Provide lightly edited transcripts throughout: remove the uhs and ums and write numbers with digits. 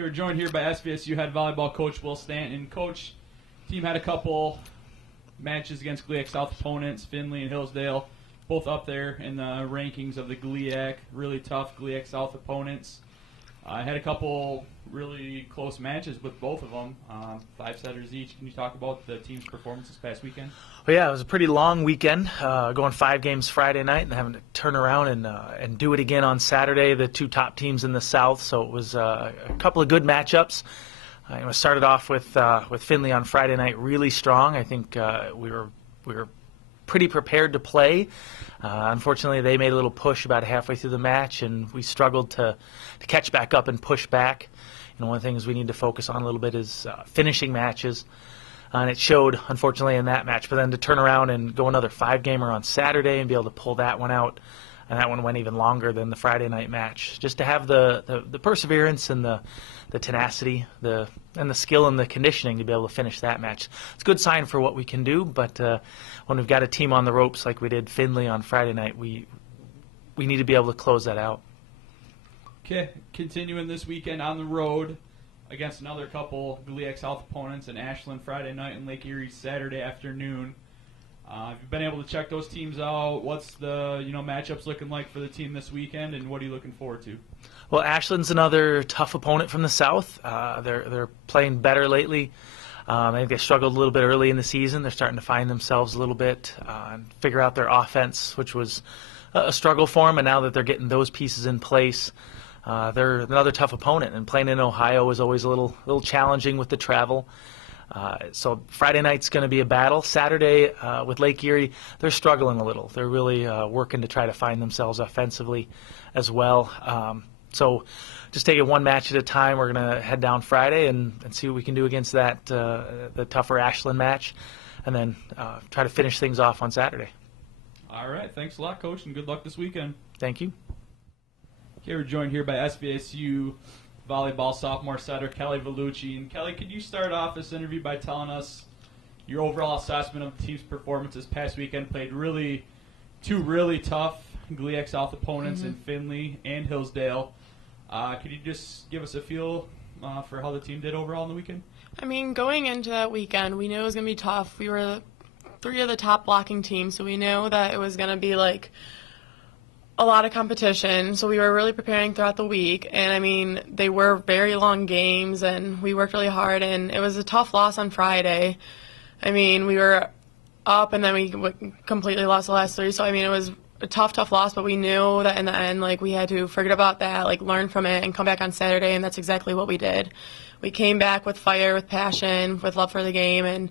Okay, we're joined here by SVSU head volleyball coach Will Stanton. Coach, team had a couple matches against GLIAC South opponents, Findlay and Hillsdale, both up there in the rankings of the GLIAC. Really tough GLIAC South opponents. I had a couple really close matches with both of them, 5-setters each. Can you talk about the team's performance this past weekend? Well, yeah, it was a pretty long weekend, going 5 games Friday night and having to turn around and do it again on Saturday, the 2 top teams in the South. So it was a couple of good matchups. I started off with Findlay on Friday night really strong. I think we were pretty prepared to play. Unfortunately, they made a little push about halfway through the match, and we struggled to catch back up and push back. One of the things we need to focus on a little bit is finishing matches, and it showed, unfortunately, in that match. But then to turn around and go another 5-gamer on Saturday and be able to pull that one out, and that one went even longer than the Friday night match. Just to have the perseverance and the tenacity, and the skill and the conditioning to be able to finish that match. It's a good sign for what we can do, but when we've got a team on the ropes like we did Findlay on Friday night, we need to be able to close that out. Okay, continuing this weekend on the road against another couple GLIAC South opponents in Ashland Friday night and Lake Erie Saturday afternoon. Have you been able to check those teams out? What's the matchups looking like for the team this weekend, and what are you looking forward to? Well, Ashland's another tough opponent from the South. They're playing better lately. I think they struggled a little bit early in the season. They're starting to find themselves a little bit and figure out their offense, which was a struggle for them. And now that they're getting those pieces in place, they're another tough opponent. And playing in Ohio is always a little challenging with the travel. So Friday night's going to be a battle. Saturday with Lake Erie, they're struggling a little. They're really working to try to find themselves offensively as well. So just take it one match at a time. We're going to head down Friday and see what we can do against that the tougher Ashland match, and then try to finish things off on Saturday. All right. Thanks a lot, Coach, and good luck this weekend. Thank you. Okay, we're joined here by SVSU Volleyball sophomore setter Kelly Vellucci. And Kelly, could you start off this interview by telling us your overall assessment of the team's performance this past weekend? Played two really tough GLIAC South opponents in Findlay and Hillsdale. Could you just give us a feel for how the team did overall in the weekend? I mean, going into that weekend, we knew it was going to be tough. We were 3 of the top blocking teams, so we knew that it was going to be like a lot of competition. So we were really preparing throughout the week, and I mean, they were very long games, and we worked really hard, and it was a tough loss on Friday. I mean, we were up, and then we completely lost the last 3, so I mean, it was a tough loss, but we knew that in the end, like, we had to forget about that, like, learn from it and come back on Saturday, and that's exactly what we did. We came back with fire, with passion, with love for the game, and,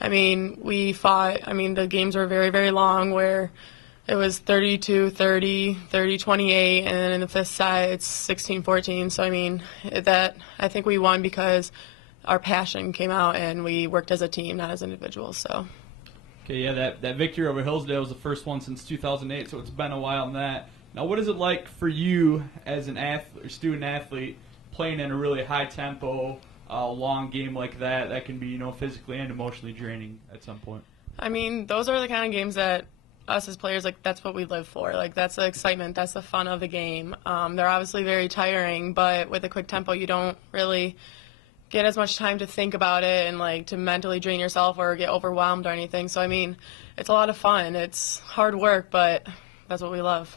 I mean, we fought. I mean, the games were very, very long, where it was 32-30, 30-28, and then in the 5th set, it's 16-14. So, I mean, I think we won because our passion came out, and we worked as a team, not as individuals, so. Okay, yeah, that victory over Hillsdale was the first one since 2008, so it's been a while on that. Now, what is it like for you as an student athlete playing in a really high tempo, long game like that? That can be, physically and emotionally draining at some point. I mean, those are the kind of games that us as players, like, that's what we live for. Like, that's the excitement, that's the fun of the game. They're obviously very tiring, but with a quick tempo, you don't really get as much time to think about it and, like, to mentally drain yourself or get overwhelmed or anything. So, I mean, it's a lot of fun. It's hard work, but that's what we love.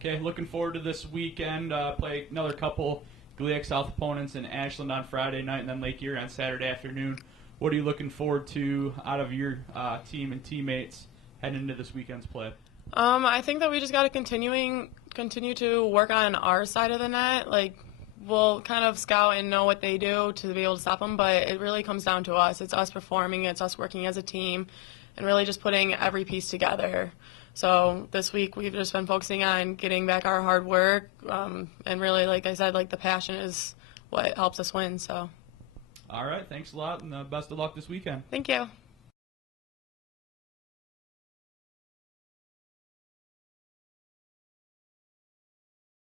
Okay, looking forward to this weekend. Play another couple GLIAC South opponents in Ashland on Friday night and then Lake Erie on Saturday afternoon. What are you looking forward to out of your team and teammates heading into this weekend's play? I think that we just got to continue to work on our side of the net. Like, we'll kind of scout and know what they do to be able to stop them, but it really comes down to us. It's us performing, it's us working as a team, and really just putting every piece together. So this week we've just been focusing on getting back our hard work, and really, like I said, like, the passion is what helps us win. So. All right, thanks a lot, and best of luck this weekend. Thank you.